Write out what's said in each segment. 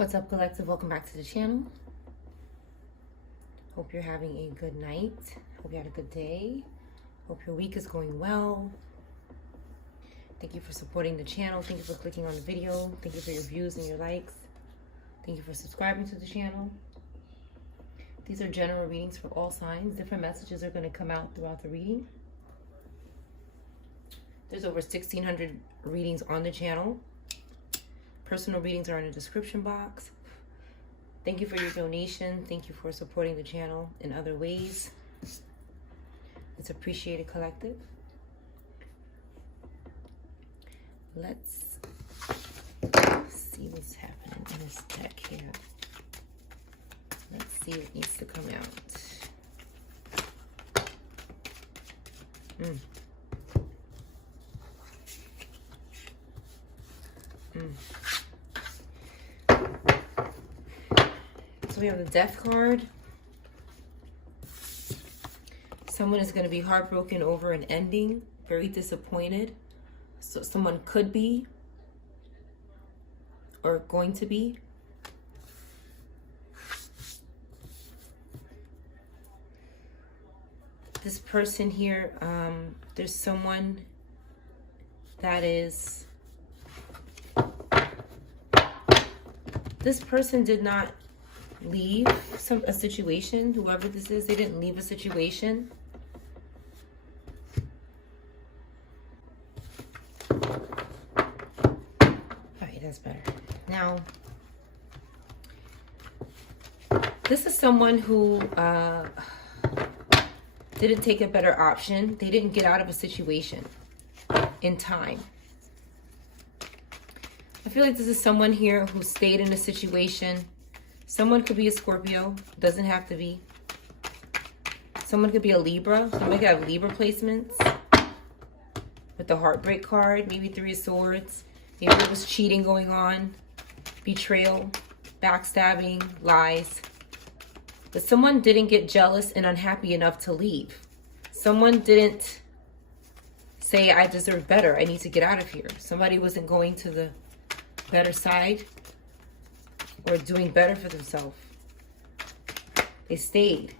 What's up, collective? Welcome back to the channel. Hope you're having a good night. Hope you had a good day. Hope your week is going well. Thank you for supporting the channel. Thank you for clicking on the video. Thank you for your views and your likes. Thank you for subscribing to the channel. These are general readings for all signs. Different messages are going to come out throughout the reading. There's over 1,600 readings on the channel. Personal readings are in the description box. Thank you for your donation. Thank you for supporting the channel in other ways. It's appreciated, collective. Let's see what's happening in this deck here. Let's see what needs to come out. So we have the Death card. Someone is going to be heartbroken over an ending, very disappointed. So someone could be or going to be. This person here, there's someone that is... This person did not leave a situation. Whoever this is, they didn't leave a situation. Alright, that's better. Now, this is someone who didn't take a better option. They didn't get out of a situation in time. I feel like this is someone here who stayed in a situation. Someone could be a Scorpio, doesn't have to be. Someone could be a Libra. Somebody could have Libra placements with the Heartbreak card, maybe Three of Swords. Maybe there was cheating going on, betrayal, backstabbing, lies. But someone didn't get jealous and unhappy enough to leave. Someone didn't say, I deserve better, I need to get out of here. Somebody wasn't going to the better side or doing better for themselves. They stayed.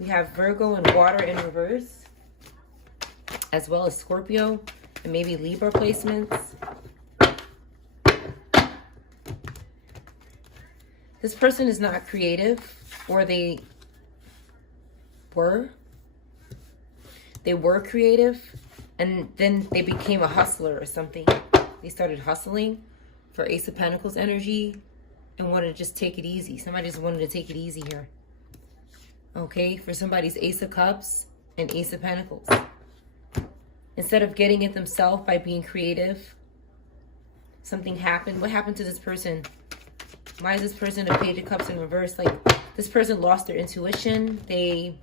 We have Virgo and water in reverse, as well as Scorpio and maybe Libra placements. This person is not creative, or they were creative, and then they became a hustler or something. They started hustling for Ace of Pentacles energy and wanted to just take it easy. Somebody just wanted to take it easy here. Okay, for somebody's Ace of Cups and Ace of Pentacles. Instead of getting it themselves by being creative, something happened. What happened to this person? Why is this person a Page of Cups in reverse? Like, this person lost their intuition. They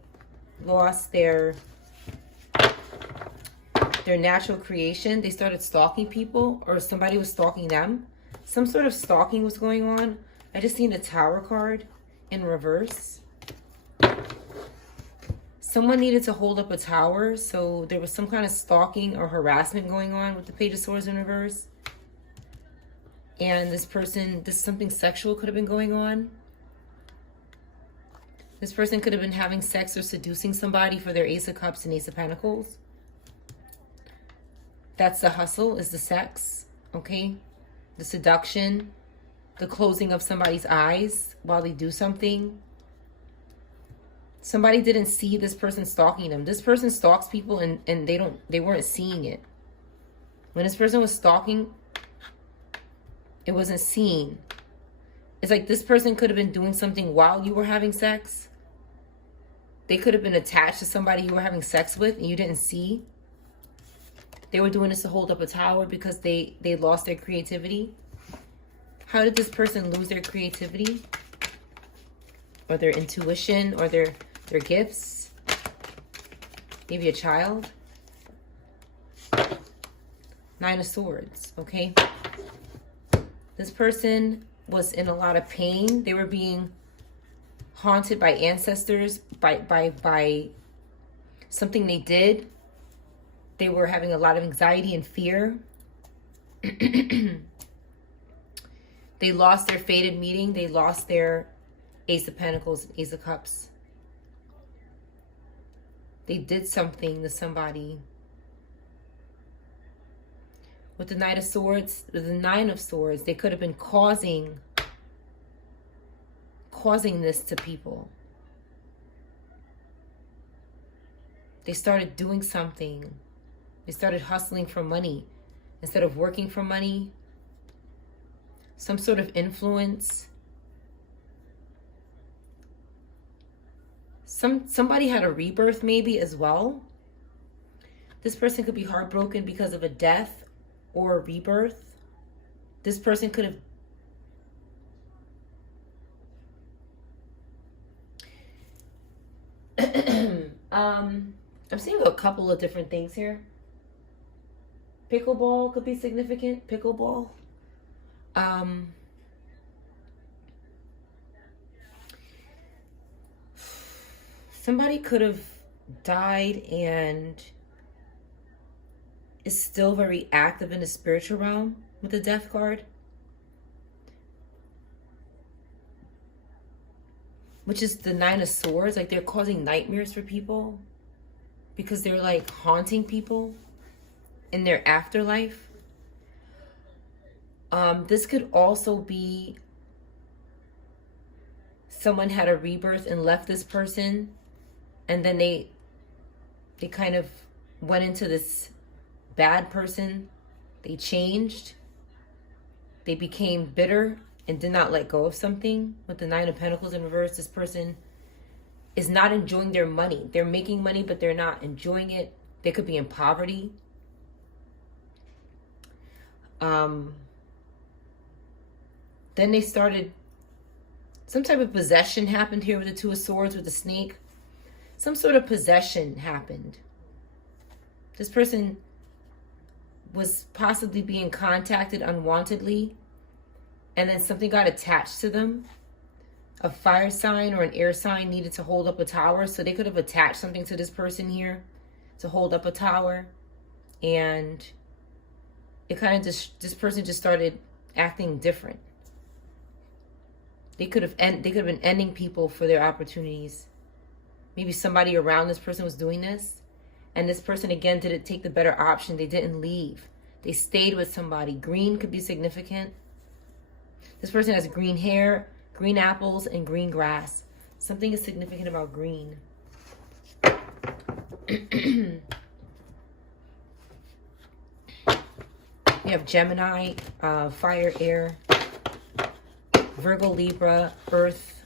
lost their natural creation. They started stalking people, or somebody was stalking them. Some sort of stalking was going on. I just seen the Tower card in reverse. Someone needed to hold up a tower, so there was some kind of stalking or harassment going on with the Page of Swords in reverse. And this person, something sexual could have been going on. This person could have been having sex or seducing somebody for their Ace of Cups and Ace of Pentacles. That's the hustle, is the sex, okay? The seduction, the closing of somebody's eyes while they do something. Somebody didn't see this person stalking them. This person stalks people and they weren't seeing it. When this person was stalking, it wasn't seen. It's like this person could have been doing something while you were having sex. They could have been attached to somebody you were having sex with and you didn't see. They were doing this to hold up a tower because they lost their creativity. How did this person lose their creativity? Or their intuition, or their gifts? Maybe a child? Nine of Swords, okay? This person was in a lot of pain. They were being haunted by ancestors, by something they did. They were having a lot of anxiety and fear. They lost their fated meeting. They lost their Ace of Pentacles and Ace of Cups. They did something to somebody. With the Knight of Swords, with the Nine of Swords, they could have been causing this to people. They started doing something. They started hustling for money instead of working for money. Some sort of influence. Somebody had a rebirth maybe as well. This person could be heartbroken because of a death or a rebirth. This person could have I'm seeing a couple of different things here. Pickleball could be significant. Pickleball. Somebody could have died and is still very active in the spiritual realm with the Death card. Which is the Nine of Swords. Like, they're causing nightmares for people because they're like haunting people in their afterlife. This could also be someone had a rebirth and left this person, and then they kind of went into this bad person. They changed. They became bitter and did not let go of something. With the Nine of Pentacles in reverse, this person is not enjoying their money. They're making money, but they're not enjoying it. They could be in poverty. Then they started, some type of possession happened here with the Two of Swords, with the snake. Some sort of possession happened. This person was possibly being contacted unwantedly, and then something got attached to them. A fire sign or an air sign needed to hold up a tower, so they could have attached something to this person here to hold up a tower, and it kind of just, this person just started acting different. They could have been ending people for their opportunities. Maybe somebody around this person was doing this, and this person again didn't take the better option. They didn't leave. They stayed with somebody. Green could be significant. This person has green hair, green apples, and green grass. Something is significant about green. You have Gemini, fire, air, Virgo, Libra, Earth,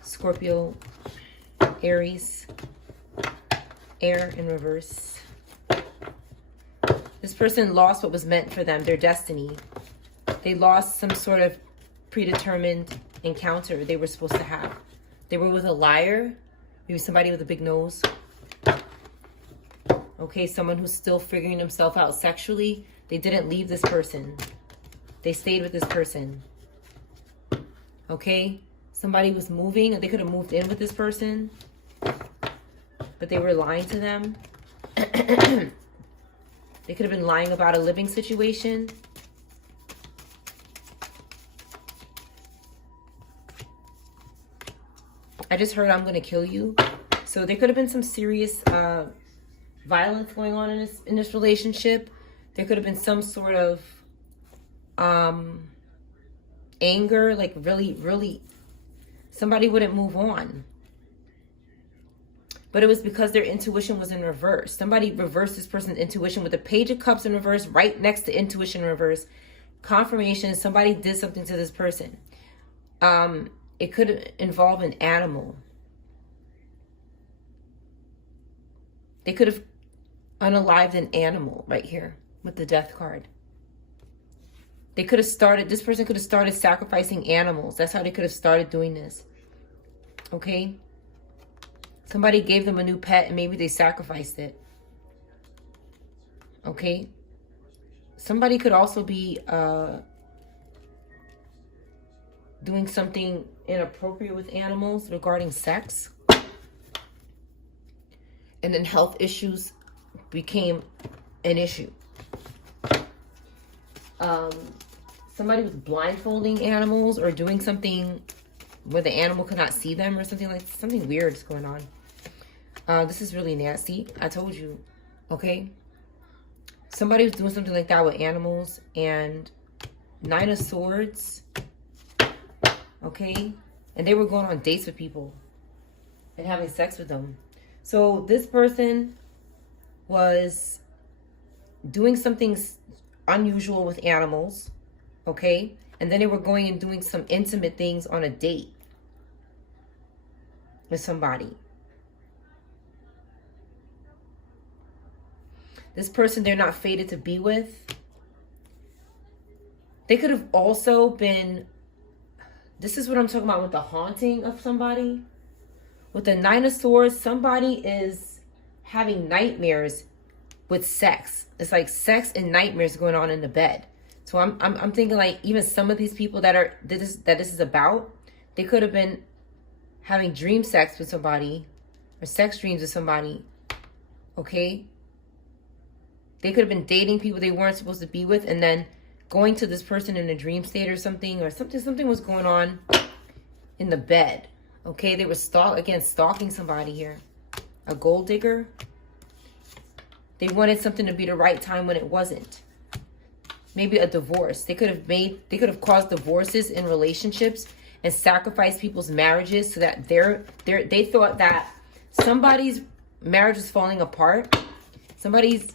Scorpio, Aries, air in reverse. This person lost what was meant for them, their destiny. They lost some sort of predetermined encounter they were supposed to have. They were with a liar, maybe somebody with a big nose. Okay, someone who's still figuring themselves out sexually. They didn't leave this person. They stayed with this person. Okay, somebody was moving. They could have moved in with this person, but they were lying to them. They could have been lying about a living situation. I just heard I'm going to kill you. So there could have been some serious violence going on in this relationship. There could have been some sort of anger, like really somebody wouldn't move on. But it was because their intuition was in reverse. Somebody reversed this person's intuition with the Page of Cups in reverse, right next to intuition in reverse. Confirmation, somebody did something to this person. It could involve an animal. They could have unalived an animal right here with the Death card. They could have started, this person could have started sacrificing animals. That's how they could have started doing this. Okay? Somebody gave them a new pet and maybe they sacrificed it. Okay? Somebody could also be doing something inappropriate with animals regarding sex. And then health issues became an issue. somebody was blindfolding animals or doing something where the animal could not see them or something something weird is going on. This is really nasty. I told you, okay? Somebody was doing something like that with animals, and Nine of Swords, okay? And they were going on dates with people and having sex with them. So this person was doing something unusual with animals, okay? And then they were going and doing some intimate things on a date with somebody. This person they're not fated to be with. They could have also been, this is what I'm talking about with the haunting of somebody. With the Nine of Swords, somebody is having nightmares with sex. It's like sex and nightmares going on in the bed. So I'm thinking like even some of these people that this is about, they could have been having dream sex with somebody or sex dreams with somebody, okay? They could have been dating people they weren't supposed to be with and then going to this person in a dream state or something was going on in the bed, okay? They were stalking somebody here. A gold digger. They wanted something to be the right time when it wasn't. Maybe a divorce. They could have caused divorces in relationships and sacrificed people's marriages so that they thought that somebody's marriage was falling apart. Somebody's,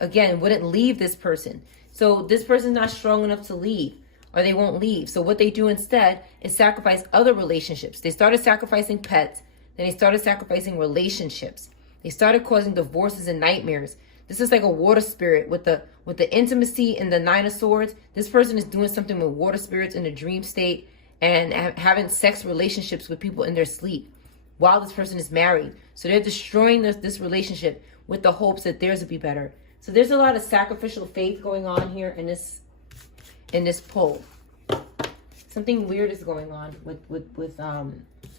again, wouldn't leave this person. So this person's not strong enough to leave, or they won't leave. So what they do instead is sacrifice other relationships. They started sacrificing pets, then they started sacrificing relationships. They started causing divorces and nightmares. This is like a water spirit with the intimacy and the Nine of Swords. This person is doing something with water spirits in a dream state and having sex relationships with people in their sleep while this person is married. So they're destroying this relationship with the hopes that theirs will be better. So there's a lot of sacrificial faith going on here in this pull. Something weird is going on with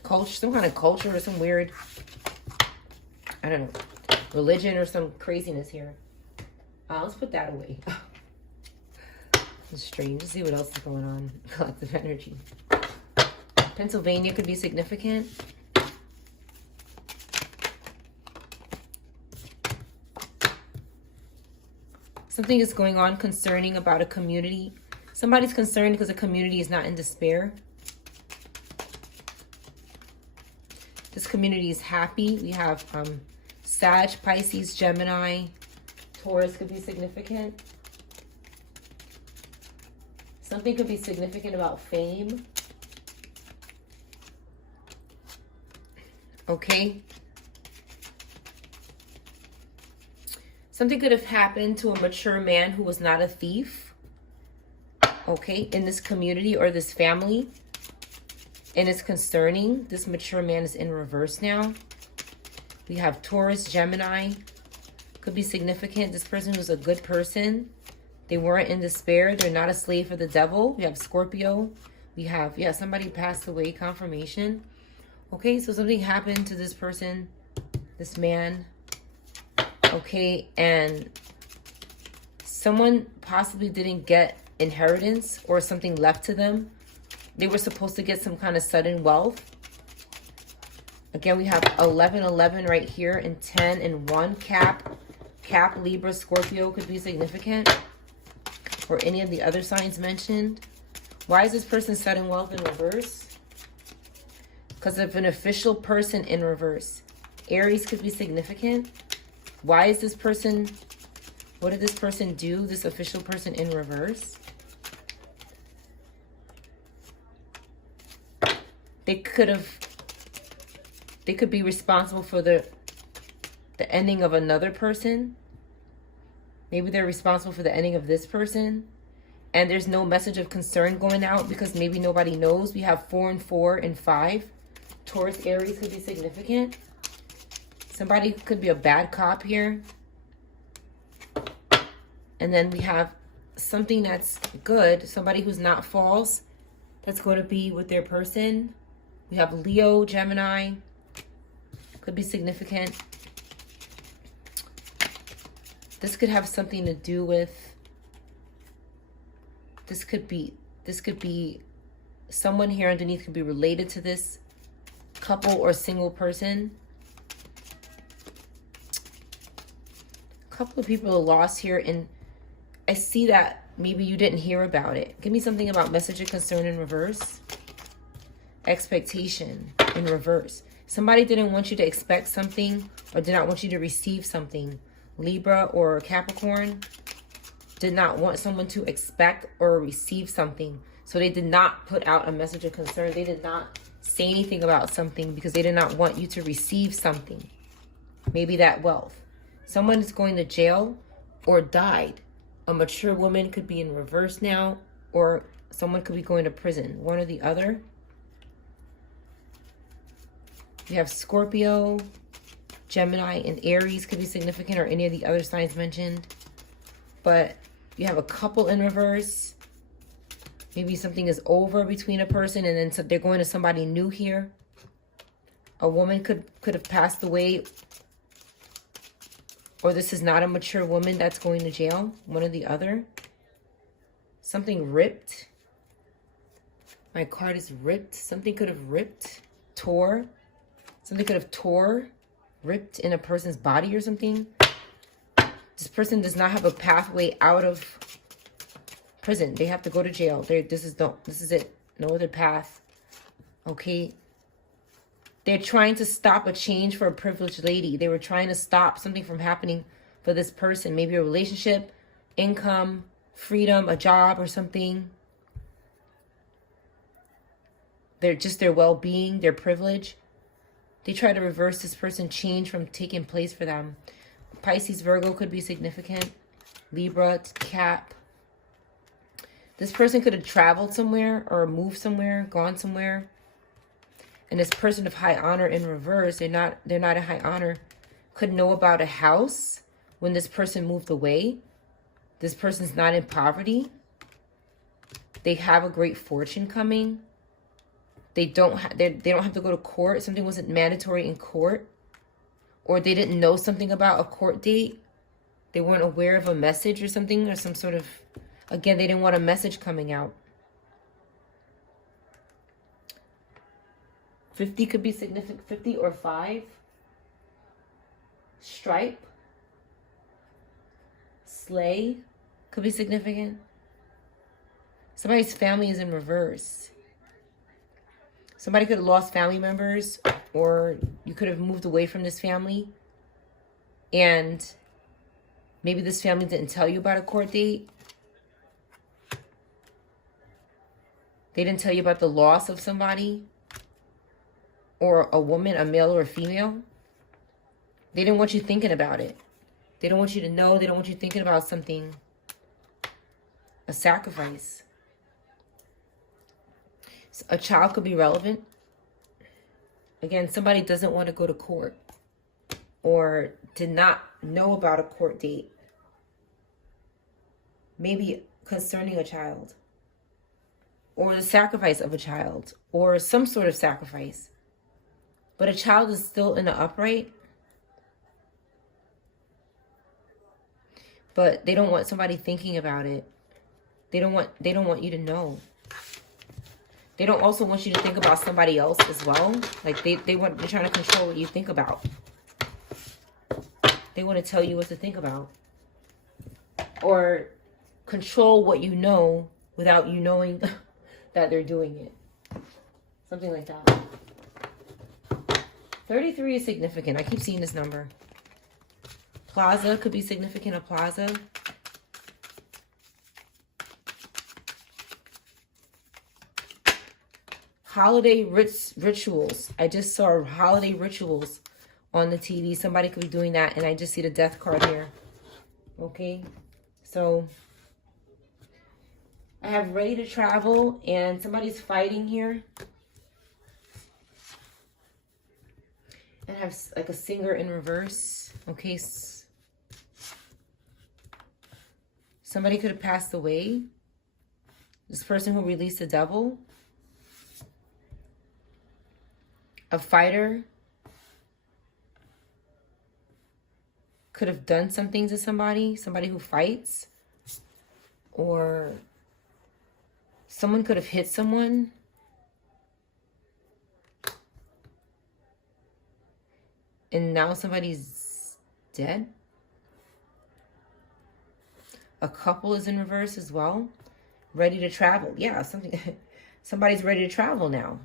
culture, some kind of culture or some weird, I don't know, religion or some craziness here. Let's put that away. It's strange. Let's see what else is going on. Collective energy. Pennsylvania could be significant. Something is going on concerning about a community. Somebody's concerned because the community is not in despair. This community is happy. We have Sag, Pisces, Gemini, Taurus could be significant. Something could be significant about fame. Okay. Something could have happened to a mature man who was not a thief. Okay, in this community or this family. And it's concerning. This mature man is in reverse now. We have Taurus, Gemini. Could be significant. This person who's a good person. They weren't in despair. They're not a slave for the devil. We have Scorpio. We have, yeah, somebody passed away. Confirmation. Okay, so something happened to this person, this man. Okay, and someone possibly didn't get inheritance or something left to them. They were supposed to get some kind of sudden wealth. Again, we have 11 right here and 10 and 1. Cap, Libra, Scorpio could be significant. Or any of the other signs mentioned. Why is this person sudden wealth in reverse? Because of an official person in reverse. Aries could be significant. Why is this person, what did this person do, this official person in reverse? They could be responsible for the ending of another person. Maybe they're responsible for the ending of this person. And there's no message of concern going out because maybe nobody knows. We have 4 and 4 and 5. Taurus, Aries could be significant. Somebody could be a bad cop here. And then we have something that's good. Somebody who's not false. That's going to be with their person. We have Leo, Gemini. Could be significant. This could have something to do with This could be someone here underneath could be related to this couple or single person. A couple of people are lost here, and I see that maybe you didn't hear about it. Give me something about message of concern in reverse. Expectation in reverse. Somebody didn't want you to expect something or did not want you to receive something. Libra or Capricorn did not want someone to expect or receive something. So they did not put out a message of concern. They did not say anything about something because they did not want you to receive something. Maybe that wealth. Someone is going to jail or died. A mature woman could be in reverse now, or someone could be going to prison. One or the other. You have Scorpio, Gemini, and Aries could be significant, or any of the other signs mentioned. But you have a couple in reverse. Maybe something is over between a person and then so they're going to somebody new here. A woman could have passed away. Or this is not a mature woman that's going to jail. One or the other. Something ripped. My card is ripped. Something could have ripped, tore. Something could have tore, ripped in a person's body or something. This person does not have a pathway out of prison. They have to go to jail. This is it. No other path. Okay. They're trying to stop a change for a privileged lady. They were trying to stop something from happening for this person. Maybe a relationship, income, freedom, a job or something. They're just their well-being, their privilege. They try to reverse this person change from taking place for them. Pisces, Virgo could be significant. Libra, Cap. This person could have traveled somewhere or moved somewhere, gone somewhere. And this person of high honor in reverse, they're not a high honor, could know about a house when this person moved away. This person's not in poverty. They have a great fortune coming. They don't have to go to court. Something wasn't mandatory in court. Or they didn't know something about a court date. They weren't aware of a message or something, or some sort of, again, they didn't want a message coming out. 50 could be significant, 50 or 5. Stripe. Slay could be significant. Somebody's family is in reverse. Somebody could have lost family members, or you could have moved away from this family. And maybe this family didn't tell you about a court date. They didn't tell you about the loss of somebody. Or a woman, a male or a female. They didn't want you thinking about it. They don't want you to know. They don't want you thinking about something. A sacrifice. A child could be relevant. Again, somebody doesn't want to go to court or did not know about a court date. Maybe concerning a child or the sacrifice of a child or some sort of sacrifice. But a child is still in the upright. But they don't want somebody thinking about it. They don't want you to know. They don't also want you to think about somebody else as well. Like they're trying to control what you think about. They want to tell you what to think about. Or control what you know without you knowing that they're doing it. Something like that. 33 is significant. I keep seeing this number. Plaza could be significant, a plaza. Holiday rituals. I just saw holiday rituals on the TV. Somebody could be doing that, and I just see the death card here. Okay, so I have ready to travel, and somebody's fighting here. And I have like a singer in reverse. Okay, somebody could have passed away. This person who released the devil. A fighter could have done something to somebody who fights. Or Someone could have hit someone. And now somebody's dead. A couple is in reverse as well. Ready to travel. Yeah, somebody's ready to travel now.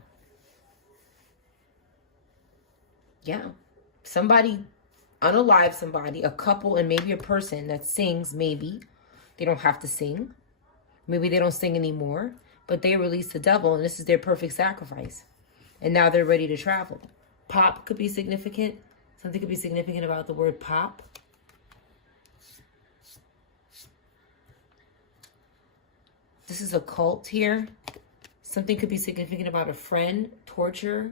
Yeah. Somebody, unalive somebody, a couple, and maybe a person that sings, maybe. They don't have to sing. Maybe they don't sing anymore. But they released the devil, and this is their perfect sacrifice. And now they're ready to travel. Pop could be significant. Something could be significant about the word pop. This is a cult here. Something could be significant about a friend, torture,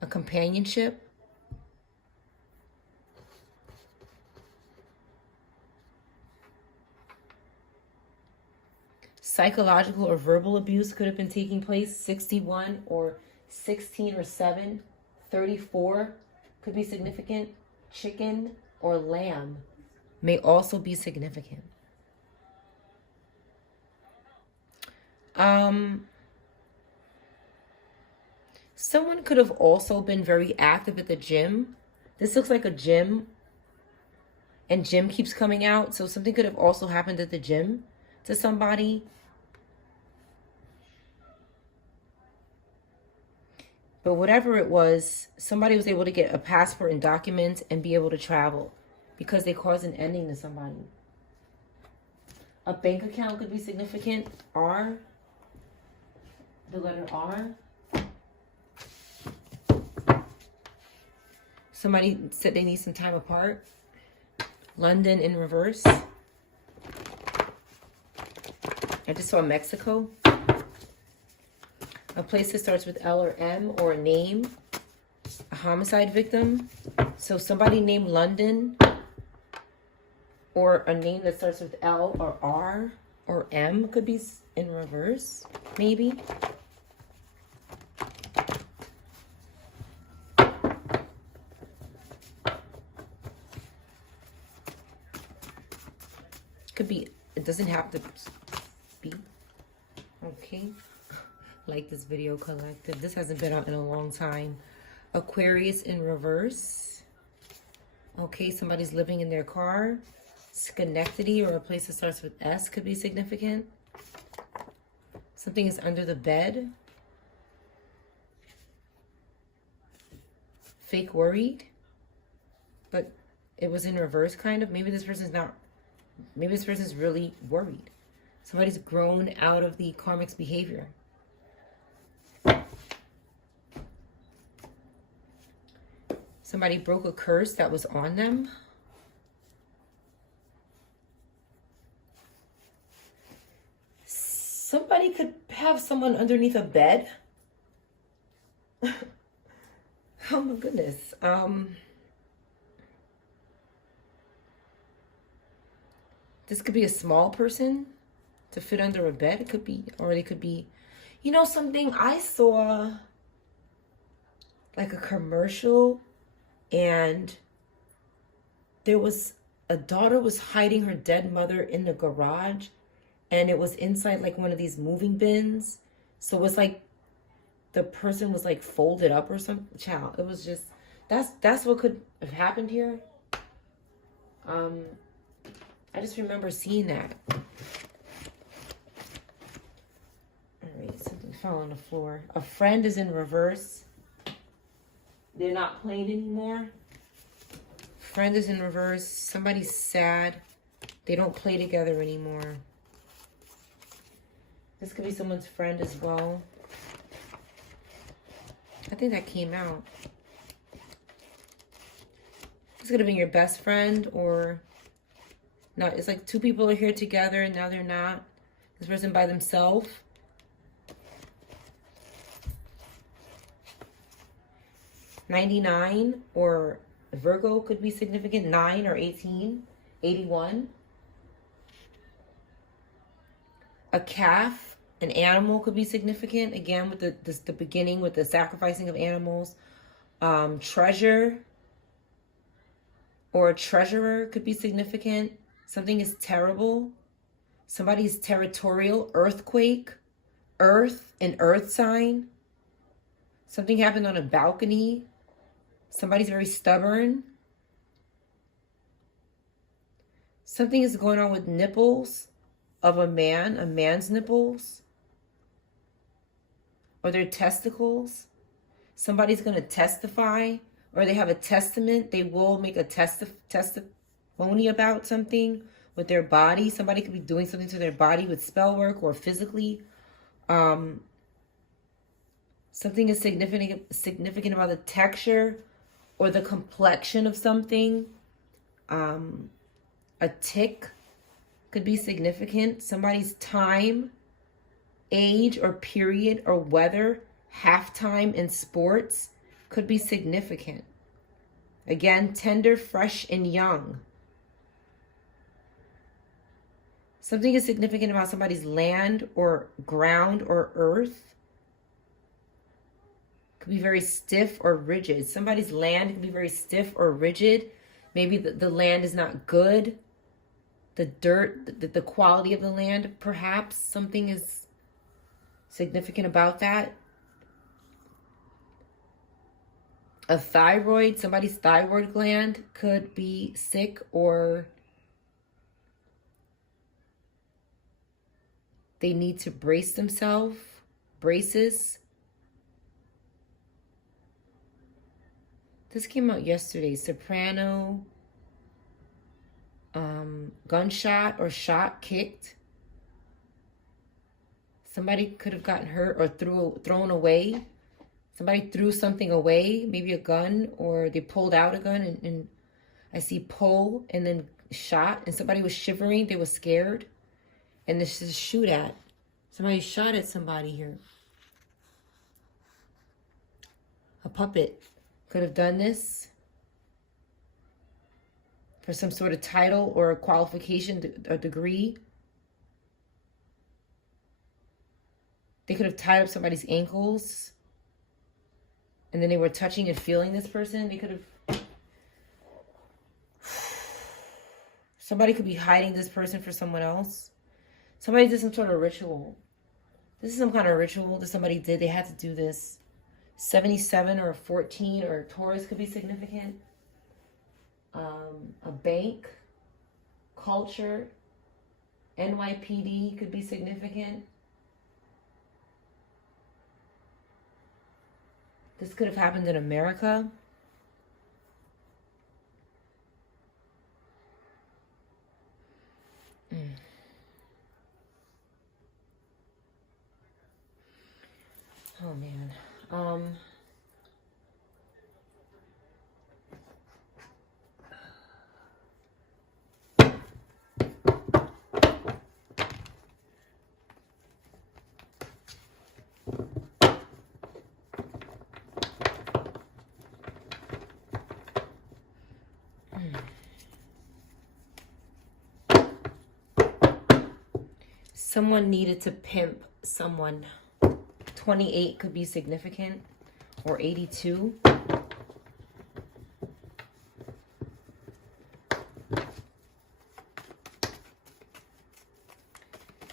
a companionship. Psychological or verbal abuse could have been taking place. 61 or 16 or 7. 34 could be significant. Chicken or lamb may also be significant. Someone could have also been very active at the gym. This looks like a gym, and gym keeps coming out. So something could have also happened at the gym to somebody. But whatever it was, somebody was able to get a passport and documents and be able to travel because they caused an ending to somebody. A bank account could be significant. R. The letter R. Somebody said they need some time apart. London in reverse. I just saw Mexico. A place that starts with L or M, or a name. A homicide victim. So somebody named London, or a name that starts with L or R or M could be in reverse, maybe. Could be, it doesn't have to be. Okay. Like this video collective. This hasn't been out in a long time. Aquarius in reverse. Okay, somebody's living in their car. Schenectady, or a place that starts with S, could be significant. Something is under the bed. Fake worried. But it was in reverse, kind of. Maybe this person's not. Maybe this person's really worried. Somebody's grown out of the karmic's behavior. Somebody broke a curse that was on them. Somebody could have someone underneath a bed. Oh my goodness. This could be a small person to fit under a bed. It could be, or it could be, you know, something. I saw like a commercial, and there was a daughter was hiding her dead mother in the garage, and it was inside like one of these moving bins. So it was like the person was like folded up or something. Child, it was just, that's what could have happened here. I just remember seeing that. All right, something fell on the floor. A friend is in reverse. They're not playing anymore. Friend is in reverse. Somebody's sad. They don't play together anymore. This could be someone's friend as well. I think that came out. This could have been your best friend, or not. It's like two people are here together and now they're not. This person by themselves. $99 or Virgo could be significant. 9 or 18. 81. A calf, an animal could be significant. Again, with the beginning with the sacrificing of animals. Treasure or a treasurer could be significant. Something is terrible. Somebody's territorial, earthquake, earth, an earth sign. Something happened on a balcony. Somebody's very stubborn. Something is going on with nipples of a man's nipples. Or their testicles. Somebody's going to testify. Or they have a testament. They will make a testimony about something with their body. Somebody could be doing something to their body with spell work or physically. Something is significant about the texture or the complexion of something. A tick could be significant. Somebody's time, age, or period, or weather, halftime in sports could be significant. Again, tender, fresh, and young. Something is significant about somebody's land or ground or earth. Could be very stiff or rigid. Somebody's land can be very stiff or rigid. Maybe the land is not good. The dirt, the quality of the land, perhaps something is significant about that. A thyroid, somebody's thyroid gland could be sick or they need to brace themselves, braces. This came out yesterday. Soprano, gunshot or shot, kicked. Somebody could have gotten hurt or thrown away. Somebody threw something away, maybe a gun, or they pulled out a gun and I see pull and then shot, and somebody was shivering, they were scared. And this is shoot at. Somebody shot at somebody here. A puppet could have done this for some sort of title or a qualification, a degree. They could have tied up somebody's ankles and then they were touching and feeling this person. They could have... Somebody could be hiding this person for someone else. Somebody did some sort of ritual. This is some kind of ritual that somebody did. They had to do this. 77 or 14 or Taurus could be significant. A bank, culture, NYPD could be significant. This could have happened in America. Oh man. Someone needed to pimp someone. 28 could be significant, or 82.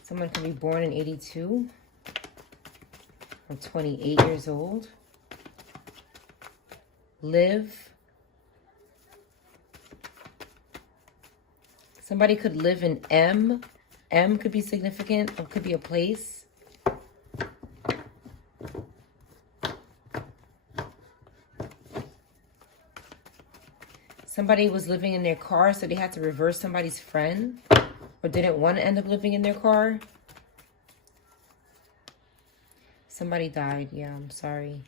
Someone could be born in 82 or 28 years old. Live. Somebody could live in M. M could be significant, or could be a place. Somebody was living in their car, so they had to reverse somebody's friend, or didn't want to end up living in their car. Somebody died. Yeah, I'm sorry.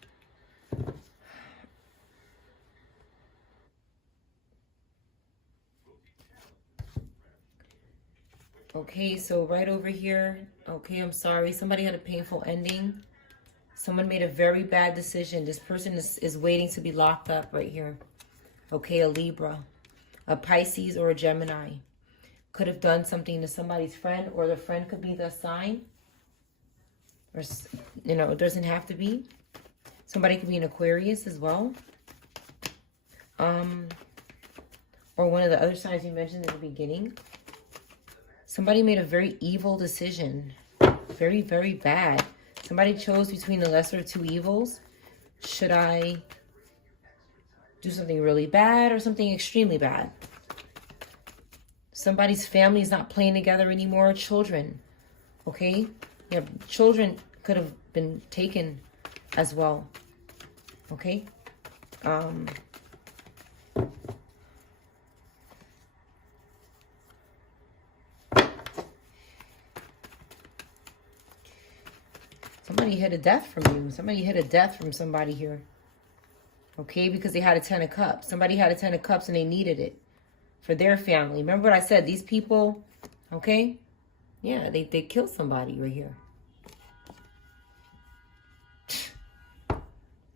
Okay, so right over here. Okay, I'm sorry. Somebody had a painful ending. Someone made a very bad decision. This person is waiting to be locked up right here. Okay, a Libra, a Pisces, or a Gemini. Could have done something to somebody's friend, or the friend could be the sign. Or, you know, it doesn't have to be. Somebody could be an Aquarius as well. Or one of the other signs you mentioned in the beginning. Somebody made a very evil decision. Very, very bad. Somebody chose between the lesser of two evils. Should I do something really bad or something extremely bad? Somebody's family is not playing together anymore. Children, okay? Yeah, children could have been taken as well, okay? Somebody hit a death from you. Somebody hit a death from somebody here. Okay, because they had a 10 of cups. Somebody had a 10 of cups and they needed it for their family. Remember what I said? These people, okay? Yeah, they killed somebody right here.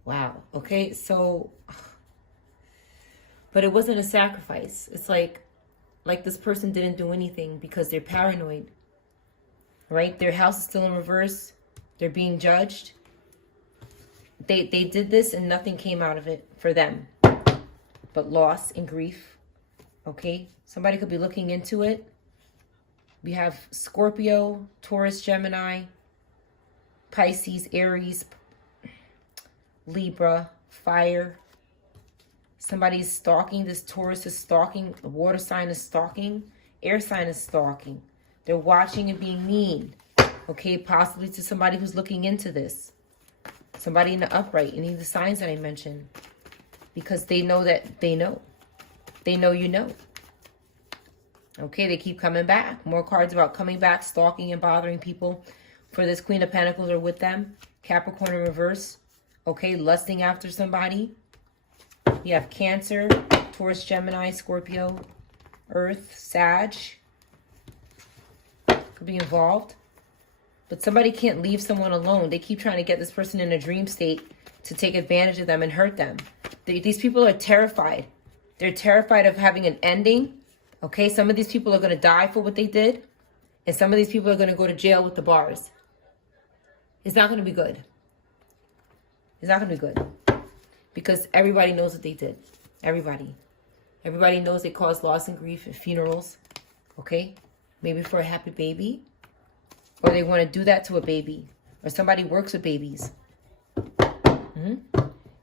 Wow. Okay, so, but it wasn't a sacrifice. It's like this person didn't do anything because they're paranoid, right? Their house is still in reverse. They're being judged. They did this and nothing came out of it for them but loss and grief. Okay, somebody could be looking into it. We have Scorpio, Taurus, Gemini, Pisces, Aries, Libra, fire. Somebody's stalking. This Taurus is stalking. The water sign is stalking. Air sign is stalking. They're watching and being mean. Okay, possibly to somebody who's looking into this. Somebody in the upright, any of the signs that I mentioned. Because they know that they know. They know you know. Okay, they keep coming back. More cards about coming back, stalking and bothering people. For this Queen of Pentacles are with them. Capricorn in reverse. Okay, lusting after somebody. You have Cancer, Taurus, Gemini, Scorpio, Earth, Sag. Could be involved. But somebody can't leave someone alone. They keep trying to get this person in a dream state to take advantage of them and hurt them. These people are terrified. They're terrified of having an ending. Okay, some of these people are going to die for what they did. And some of these people are going to go to jail with the bars. It's not going to be good. It's not going to be good. Because everybody knows what they did. Everybody. Everybody knows they caused loss and grief and funerals. Okay? Maybe for a happy baby. Or they want to do that to a baby. Or somebody works with babies.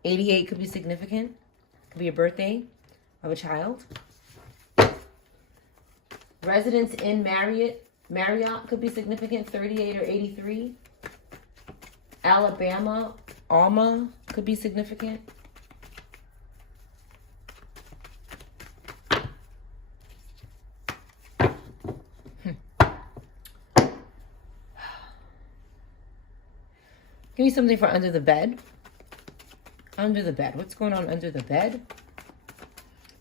88 could be significant. Could be a birthday of a child. Residence in Marriott could be significant. 38 or 83. Alabama, Alma could be significant. Give me something for under the bed. Under the bed. What's going on under the bed?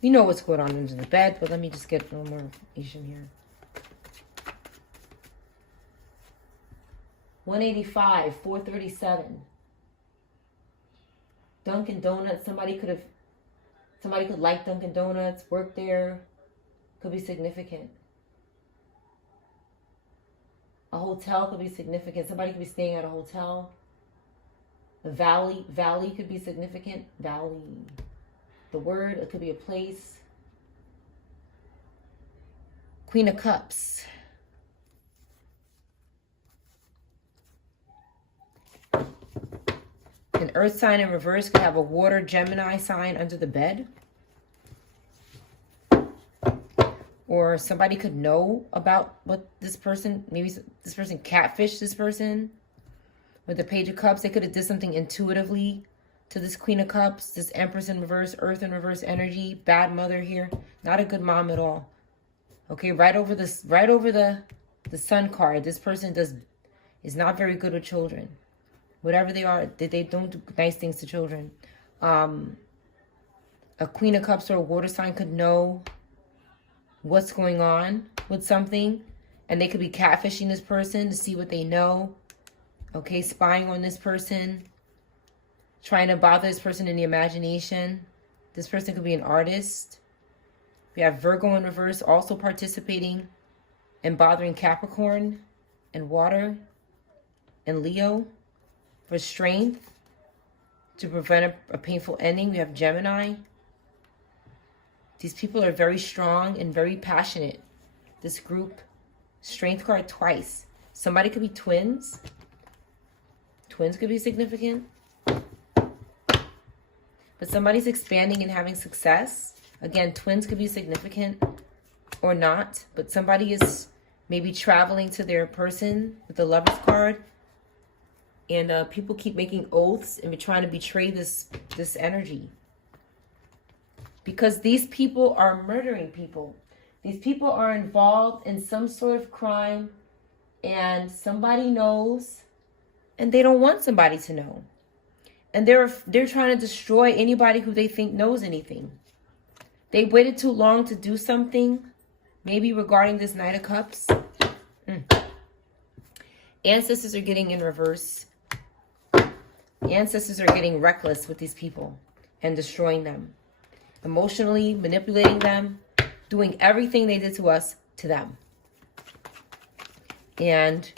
You know what's going on under the bed, but let me just get a little more information here. 185, 437. Dunkin' Donuts. Somebody could like Dunkin' Donuts, work there. Could be significant. A hotel could be significant. Somebody could be staying at a hotel. The valley could be significant. Valley. The word, it could be a place. Queen of Cups. An earth sign in reverse could have a water Gemini sign under the bed. Or somebody could know about what this person, maybe this person catfished this person. With the Page of Cups, they could have did something intuitively to this Queen of Cups. This Empress in reverse, Earth in reverse energy. Bad mother here. Not a good mom at all. Okay, right over the Sun card. This person is not very good with children. Whatever they are, they don't do nice things to children. A Queen of Cups or a water sign could know what's going on with something. And they could be catfishing this person to see what they know. Okay, spying on this person. Trying to bother this person in the imagination. This person could be an artist. We have Virgo in reverse also participating and bothering Capricorn and water and Leo for strength to prevent a painful ending. We have Gemini. These people are very strong and very passionate. This group, Strength card twice. Somebody could be twins. Twins could be significant. But somebody's expanding and having success. Again, twins could be significant or not. But somebody is maybe traveling to their person with the Lover's card. And people keep making oaths and trying to betray this energy. Because these people are murdering people. These people are involved in some sort of crime. And somebody knows. And they don't want somebody to know. And they're trying to destroy anybody who they think knows anything. They waited too long to do something. Maybe regarding this Knight of Cups. Ancestors are getting in reverse. Ancestors are getting reckless with these people. And destroying them. Emotionally manipulating them. Doing everything they did to us to them. And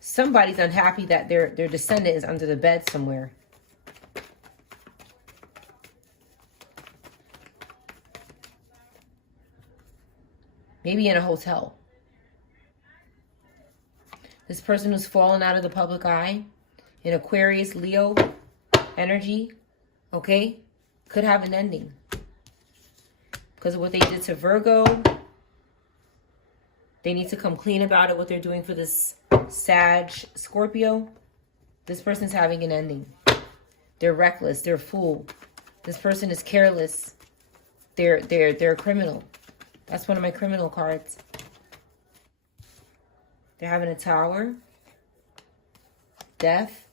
somebody's unhappy that their descendant is under the bed somewhere. Maybe in a hotel. This person who's fallen out of the public eye, in Aquarius, Leo energy, okay, could have an ending. Because of what they did to Virgo. They need to come clean about it, what they're doing for this Sag Scorpio. This person's having an ending. They're reckless. They're a fool. This person is careless. They're a criminal. That's one of my criminal cards. They're having a Tower. Death.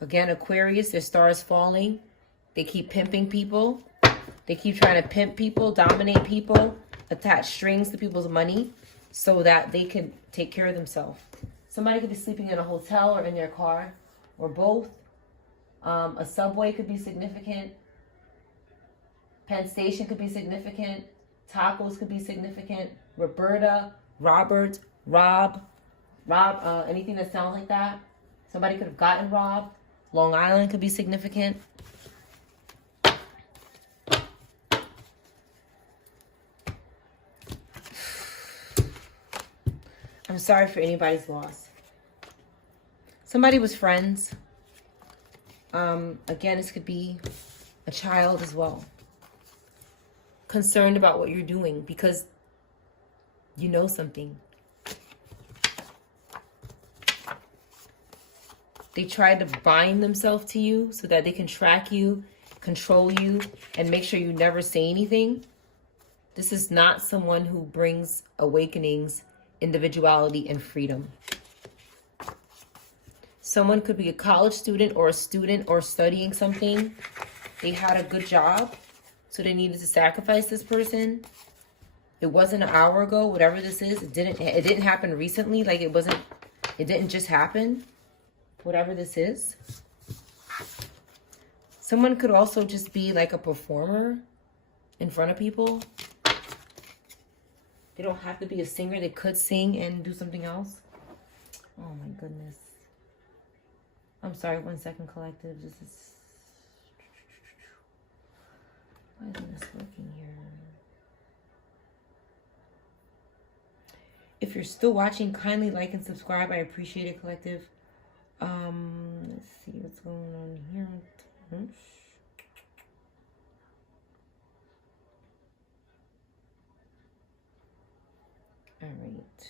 Again, Aquarius, their star is falling. They keep pimping people. They keep trying to pimp people, dominate people, attach strings to people's money so that they can take care of themselves. Somebody could be sleeping in a hotel or in their car or both. A subway could be significant. Penn Station could be significant. Tacos could be significant. Roberta, Robert, Rob, anything that sounds like that. Somebody could have gotten robbed. Long Island could be significant. I'm sorry for anybody's loss. Somebody was friends. Again, this could be a child as well. Concerned about what you're doing because you know something. They tried to bind themselves to you so that they can track you, control you, and make sure you never say anything. This is not someone who brings awakenings, individuality, and freedom. Someone could be a college student or a student or studying something. They had a good job, so they needed to sacrifice this person. It wasn't an hour ago, whatever this is. It didn't happen recently. Like it didn't just happen. Whatever this is. Someone could also just be like a performer in front of people. They don't have to be a singer. They could sing and do something else. Oh my goodness. I'm sorry, 1 second, collective. This is... Why isn't this working here? If you're still watching, kindly like and subscribe. I appreciate it, collective. Let's see what's going on here. All right.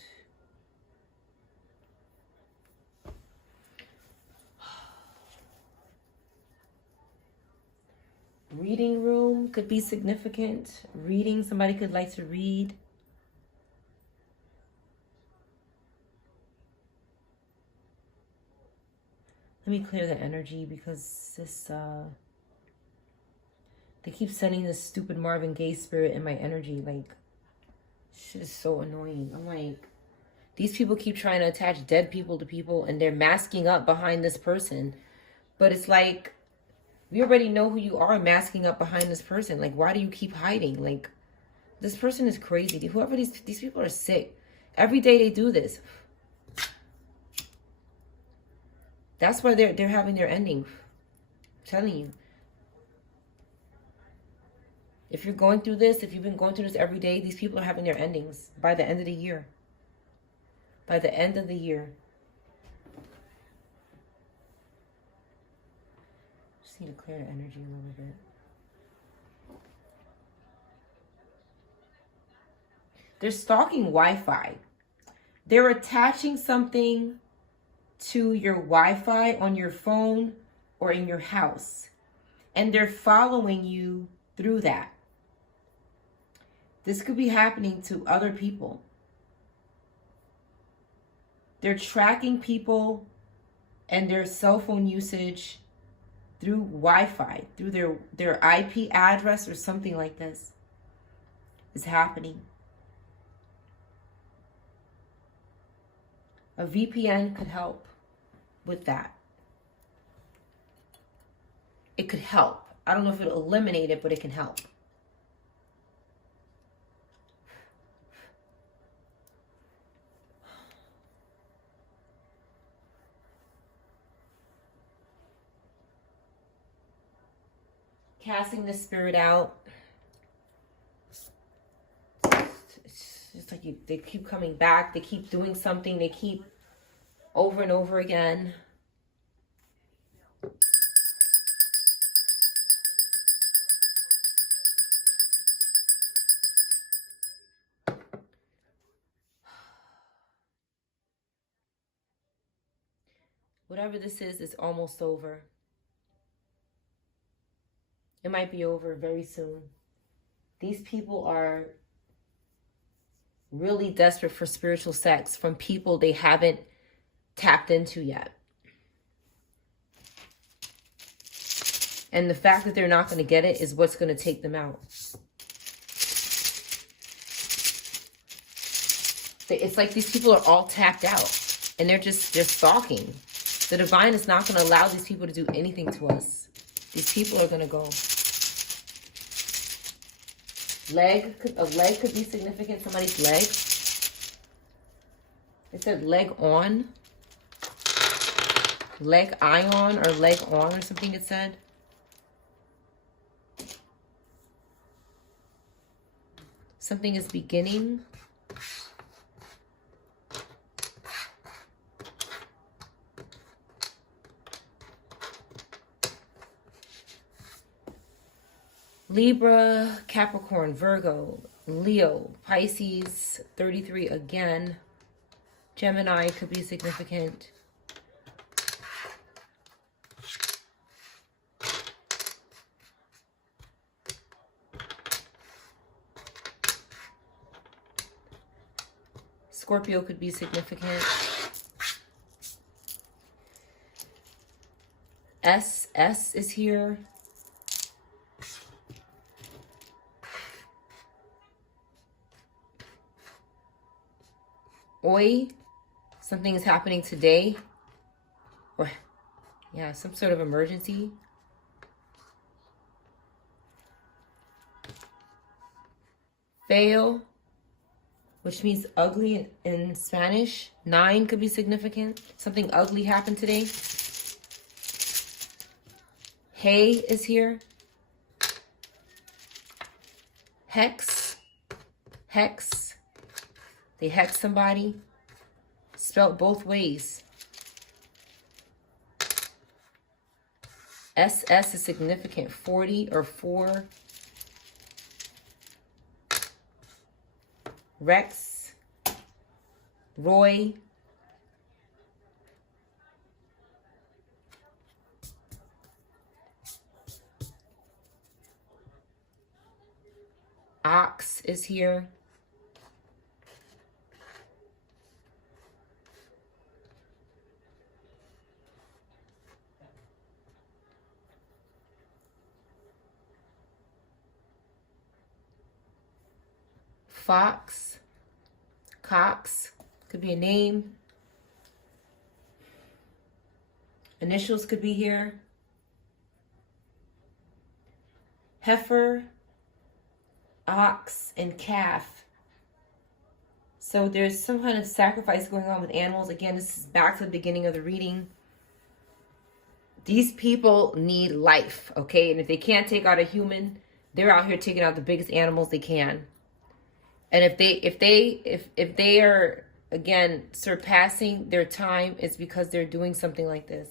Reading room could be significant. Reading, somebody could like to read. Let me clear the energy because this, they keep sending this stupid Marvin Gaye spirit in my energy. Like, shit is so annoying. I'm like, these people keep trying to attach dead people to people and they're masking up behind this person. But it's like, we already know who you are masking up behind this person. Like, why do you keep hiding? Like, this person is crazy. Whoever these people are sick. Every day they do this. That's why they're having their ending. I'm telling you. If you're going through this, if you've been going through this every day, these people are having their endings by the end of the year. by the end of the year. Just need to clear the energy a little bit. They're stalking Wi-Fi. They're attaching something to your Wi-Fi on your phone or in your house. And they're following you through that. This could be happening to other people. They're tracking people and their cell phone usage through Wi-Fi, through their IP address or something like this is happening. A VPN could help with that. It could help. I don't know if it'll eliminate it, but it can help. Casting the spirit out. It's like they keep coming back. They keep doing something. They keep over and over again. Whatever this is almost over. It might be over very soon. These people are really desperate for spiritual sex from people they haven't tapped into yet. And the fact that they're not going to get it is what's going to take them out. It's like these people are all tapped out and they're stalking. The divine is not going to allow these people to do anything to us. These people are going to go. A leg could be significant. Somebody's leg. It said leg on. Leg ion or leg on or something it said. Something is beginning. Libra, Capricorn, Virgo, Leo, Pisces, 33 again. Gemini could be significant. Scorpio could be significant. S is here. Oi, something is happening today. Or, yeah, some sort of emergency. Feo, which means ugly in Spanish. 9 could be significant. Something ugly happened today. Hay is here. Hex. They hex somebody. Spelled both ways. SS is significant. 40 or 4. Rex. Roy. Ox is here. Fox, Cox, could be a name. Initials could be here. Heifer, ox, and calf. So there's some kind of sacrifice going on with animals. Again, this is back to the beginning of the reading. These people need life, okay? And if they can't take out a human, they're out here taking out the biggest animals they can. And if they are again, surpassing their time is because they're doing something like this.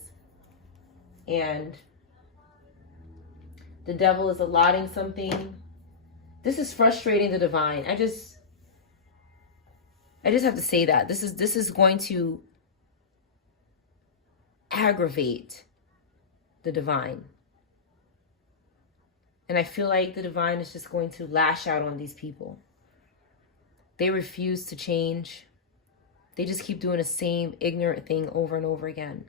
And the devil is allotting something. This is frustrating the divine. I just have to say that. This is going to aggravate the divine. And I feel like the divine is just going to lash out on these people. They refuse to change. They just keep doing the same ignorant thing over and over again.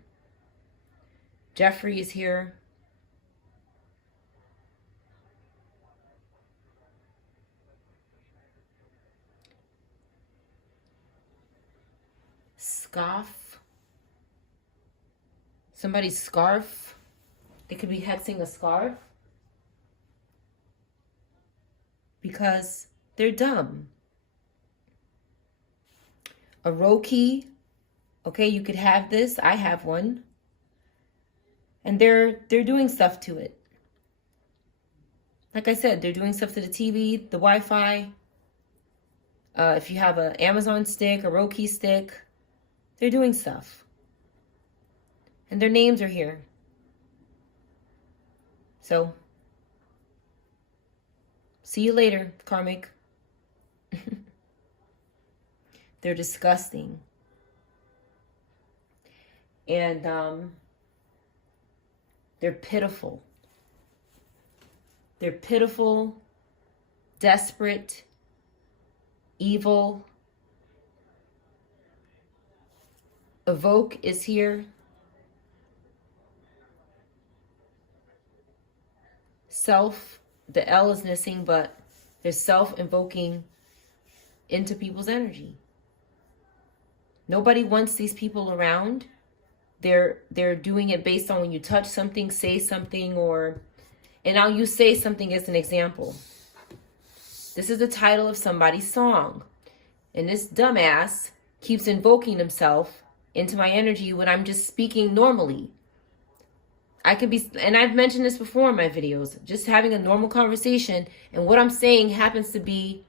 Jeffrey is here. Scoff. Somebody's scarf. They could be hexing a scarf. Because they're dumb. A Roki. Okay, you could have this. I have one. And they're doing stuff to it. Like I said, they're doing stuff to the TV, the Wi-Fi. If you have an Amazon stick, a Roki stick, they're doing stuff. And their names are here. So, see you later, karmic. They're disgusting. And they're pitiful. They're pitiful, desperate, evil. Evoke is here. Self, the L is missing, but there's self-invoking into people's energy. Nobody wants these people around. They're doing it based on when you touch something, say something, and I'll use say something as an example. This is the title of somebody's song. And this dumbass keeps invoking himself into my energy when I'm just speaking normally. I could be, and I've mentioned this before in my videos, just having a normal conversation, and what I'm saying happens to be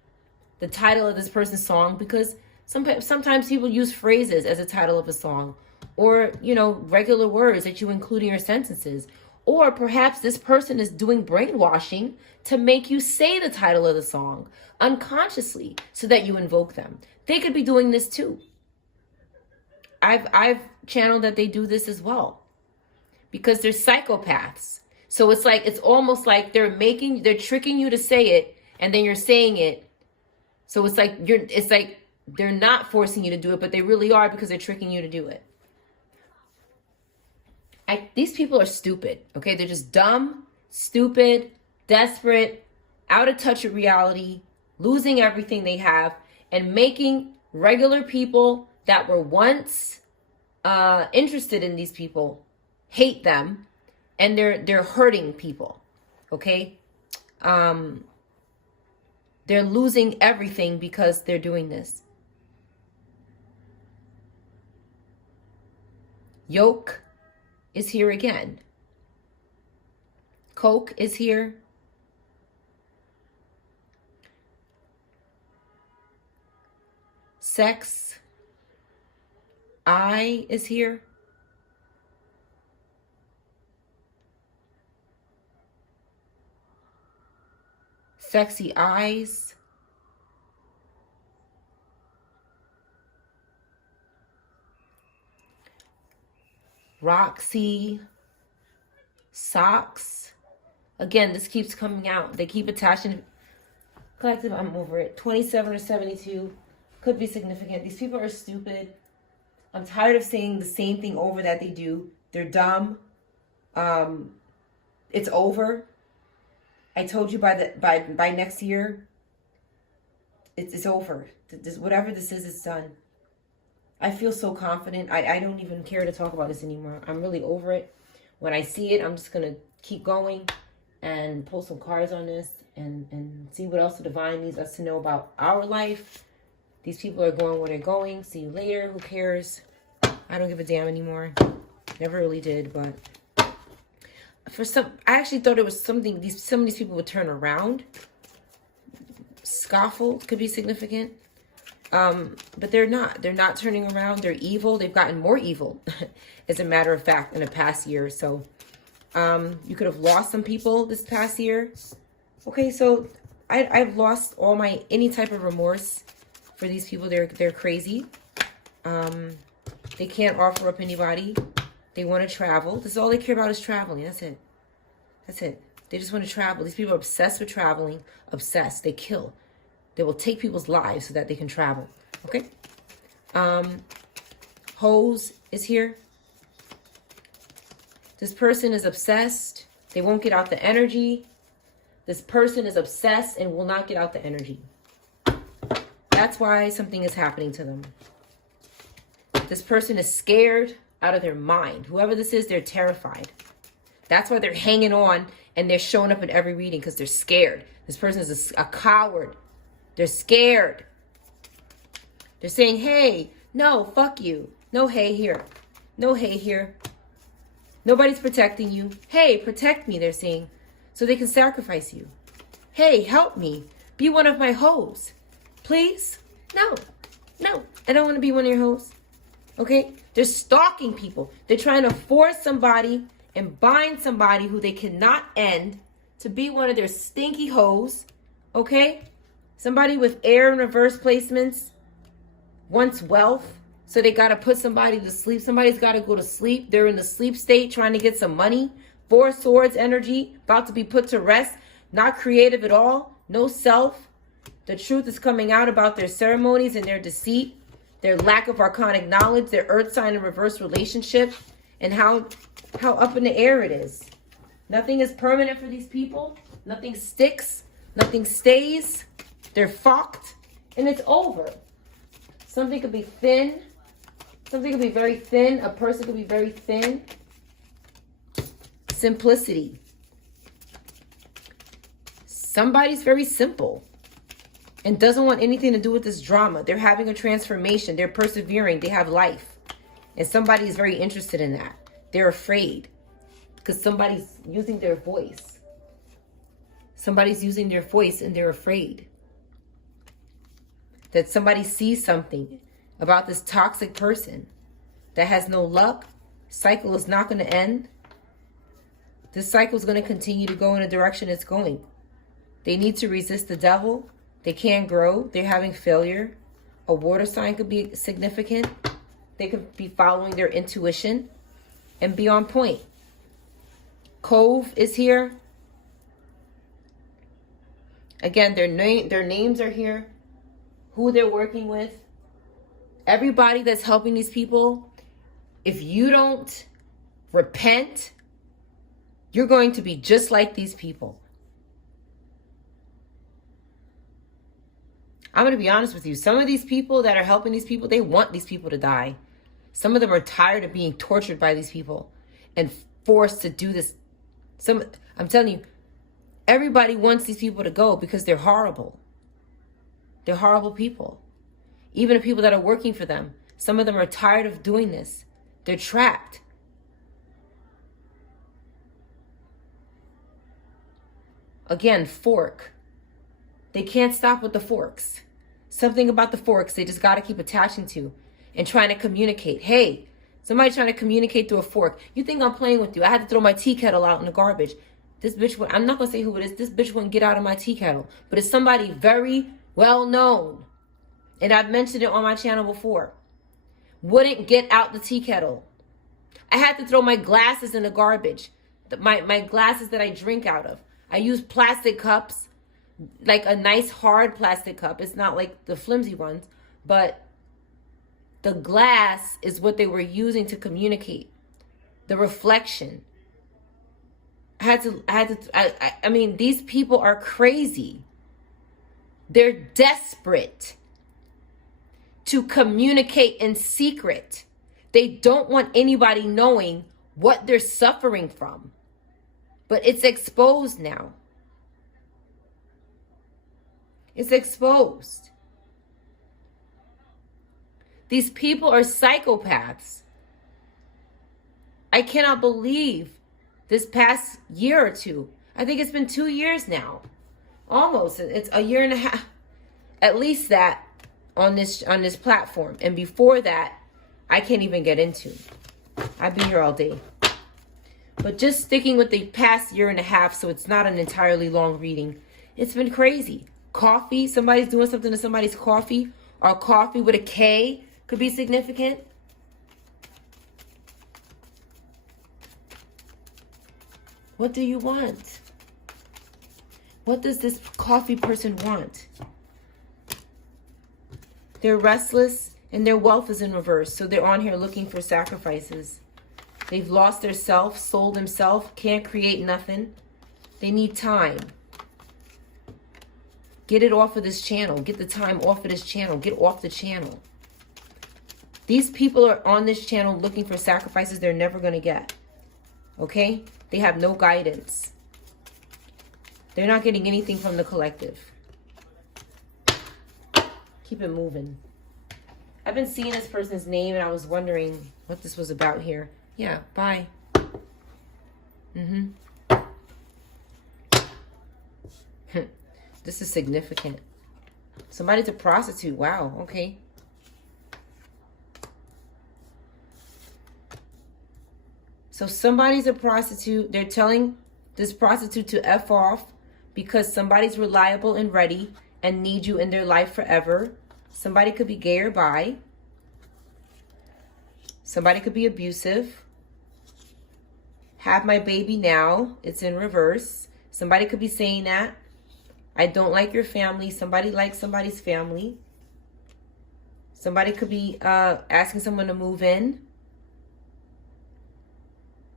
the title of this person's song, because sometimes people use phrases as a title of a song, or, you know, regular words that you include in your sentences. Or perhaps this person is doing brainwashing to make you say the title of the song unconsciously so that you invoke them. They could be doing this too. I've channeled that they do this as well, because they're psychopaths. So it's almost like they're tricking you to say it, and then you're saying it. So it's like they're not forcing you to do it, but they really are, because they're tricking you to do it. These people are stupid, okay? They're just dumb, stupid, desperate, out of touch with reality, losing everything they have, and making regular people that were once interested in these people hate them, and they're hurting people, okay? They're losing everything because they're doing this. Yoke is here again. Coke is here. Sex. I is here. Sexy eyes. Roxy. Socks. Again, this keeps coming out. They keep attaching. Collective, I'm over it. 27 or 72. Could be significant. These people are stupid. I'm tired of saying the same thing over that they do. They're dumb. It's over. I told you by next year, it's over. Whatever this is, it's done. I feel so confident. I don't even care to talk about this anymore. I'm really over it. When I see it, I'm just going to keep going and pull some cards on this and see what else the divine needs us to know about our life. These people are going where they're going. See you later. Who cares? I don't give a damn anymore. Never really did, but I actually thought it was something. Some of these people would turn around. Scoffle could be significant. But they're not. They're not turning around. They're evil. They've gotten more evil, as a matter of fact, in the past year or so. You could have lost some people this past year. Okay, so I've lost any type of remorse for these people. They're crazy. They can't offer up anybody. They want to travel. This is all they care about is traveling. That's it. That's it. They just want to travel. These people are obsessed with traveling. Obsessed. They kill. They will take people's lives so that they can travel. Okay? Hose is here. This person is obsessed. They won't get out the energy. This person is obsessed and will not get out the energy. That's why something is happening to them. This person is scared out of their mind. Whoever this is, they're terrified. That's why they're hanging on and they're showing up in every reading, because they're scared. This person is a coward. They're scared. They're saying, hey, no, fuck you. No hey here. No hey here. Nobody's protecting you. Hey, protect me, they're saying, so they can sacrifice you. Hey, help me. Be one of my hoes. Please? No. No. I don't want to be one of your hoes. Okay? They're stalking people. They're trying to force somebody and bind somebody who they cannot end to be one of their stinky hoes. Okay? Somebody with air and reverse placements wants wealth, so they got to put somebody to sleep. Somebody's got to go to sleep. They're in the sleep state trying to get some money. Four Swords energy, about to be put to rest. Not creative at all. No self. The truth is coming out about their ceremonies and their deceit, their lack of arcanic knowledge, their earth sign and reverse relationship, and how up in the air it is. Nothing is permanent for these people. Nothing sticks. Nothing stays. They're fucked. And it's over. Something could be thin. Something could be very thin. A person could be very thin. Simplicity. Somebody's very simple and doesn't want anything to do with this drama. They're having a transformation. They're persevering. They have life. And somebody is very interested in that. They're afraid because somebody's using their voice. Somebody's using their voice and they're afraid that somebody sees something about this toxic person that has no luck. Cycle is not going to end. This cycle is going to continue to go in the direction it's going. They need to resist the devil. They can't grow. They're having failure. A water sign could be significant. They could be following their intuition and be on point. Cove is here. Again, their names are here. Who they're working with. Everybody that's helping these people, if you don't repent, you're going to be just like these people. I'm going to be honest with you. Some of these people that are helping these people, they want these people to die. Some of them are tired of being tortured by these people and forced to do this. I'm telling you, everybody wants these people to go because they're horrible. They're horrible people. Even the people that are working for them, some of them are tired of doing this. They're trapped. Again, fork. They can't stop with the forks. Something about the forks they just got to keep attaching to and trying to communicate. Hey, somebody trying to communicate through a fork. You think I'm playing with you? I had to throw my tea kettle out in the garbage. This bitch, I'm not going to say who it is. This bitch wouldn't get out of my tea kettle. But it's somebody very well known. And I've mentioned it on my channel before. Wouldn't get out the tea kettle. I had to throw my glasses in the garbage. My glasses that I drink out of. I use plastic cups. Like a nice hard plastic cup. It's not like the flimsy ones. But the glass is what they were using to communicate. The reflection. I mean, these people are crazy. They're desperate to communicate in secret. They don't want anybody knowing what they're suffering from. But it's exposed now. It's exposed. These people are psychopaths. I cannot believe this past year or two. I think it's been 2 years now. Almost. It's a year and a half. At least that. on this platform. And before that, I can't even get into. I've been here all day. But just sticking with the past year and a half, so it's not an entirely long reading. It's been crazy. Coffee, somebody's doing something to somebody's coffee, or coffee with a K could be significant. What do you want? What does this coffee person want? They're restless and their wealth is in reverse. So they're on here looking for sacrifices. They've lost their self, sold themselves, can't create nothing. They need time. Get it off of this channel. Get the time off of this channel. Get off the channel. These people are on this channel looking for sacrifices they're never going to get. Okay? They have no guidance. They're not getting anything from the collective. Keep it moving. I've been seeing this person's name and I was wondering what this was about here. Yeah, bye. This is significant. Somebody's a prostitute. Wow, okay. So somebody's a prostitute. They're telling this prostitute to F off because somebody's reliable and ready and need you in their life forever. Somebody could be gay or bi. Somebody could be abusive. Have my baby now. It's in reverse. Somebody could be saying that. I don't like your family. Somebody likes somebody's family. Somebody could be asking someone to move in.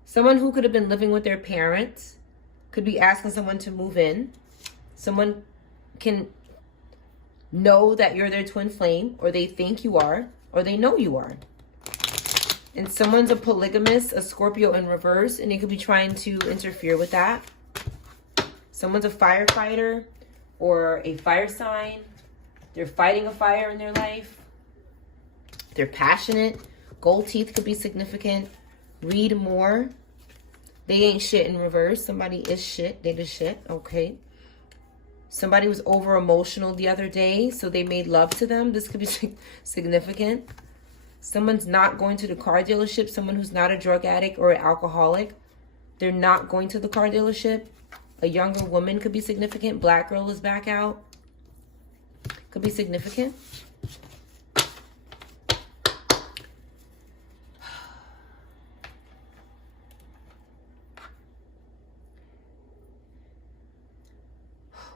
Someone who could have been living with their parents could be asking someone to move in. Someone can know that you're their twin flame, or they think you are, or they know you are. And someone's a polygamist, a Scorpio in reverse, and they could be trying to interfere with that. Someone's a firefighter or a fire sign. They're fighting a fire in their life. They're passionate. Gold teeth could be significant. Read more. They ain't shit in reverse. Somebody is shit. They the shit. Okay. Somebody was over emotional the other day, so they made love to them. This could be significant. Someone's not going to the car dealership. Someone who's not a drug addict or an alcoholic. They're not going to the car dealership. A younger woman could be significant. Black girl is back out. Could be significant.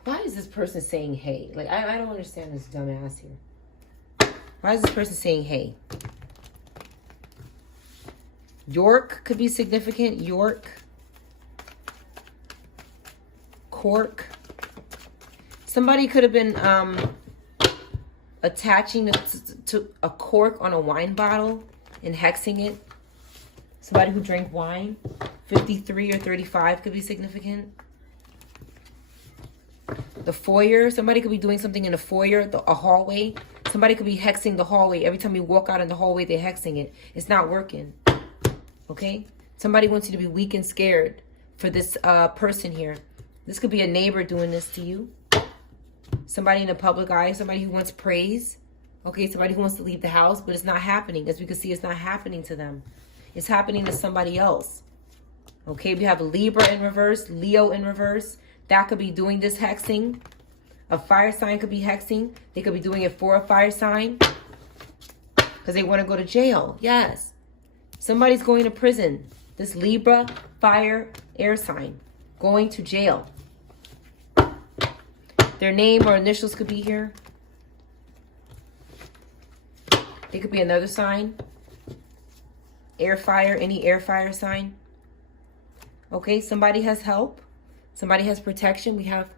Why is this person saying hey? Like, I don't understand this dumbass here. Why is this person saying hey? York could be significant. York. Cork. Somebody could have been attaching to a cork on a wine bottle and hexing it. Somebody who drank wine. 53 or 35 could be significant. The foyer. Somebody could be doing something in the foyer, a hallway. Somebody could be hexing the hallway. Every time you walk out in the hallway, they're hexing it. It's not working. Okay? Somebody wants you to be weak and scared for this person here. This could be a neighbor doing this to you. Somebody in the public eye. Somebody who wants praise. Okay, somebody who wants to leave the house, but it's not happening. As we can see, it's not happening to them. It's happening to somebody else. Okay, we have a Libra in reverse, Leo in reverse. That could be doing this hexing. A fire sign could be hexing. They could be doing it for a fire sign because they want to go to jail. Yes. Somebody's going to prison. This Libra, fire, air sign. Going to jail. Their name or initials could be here. They could be another sign. Air, fire, any air, fire sign. Okay, somebody has help. Somebody has protection. We have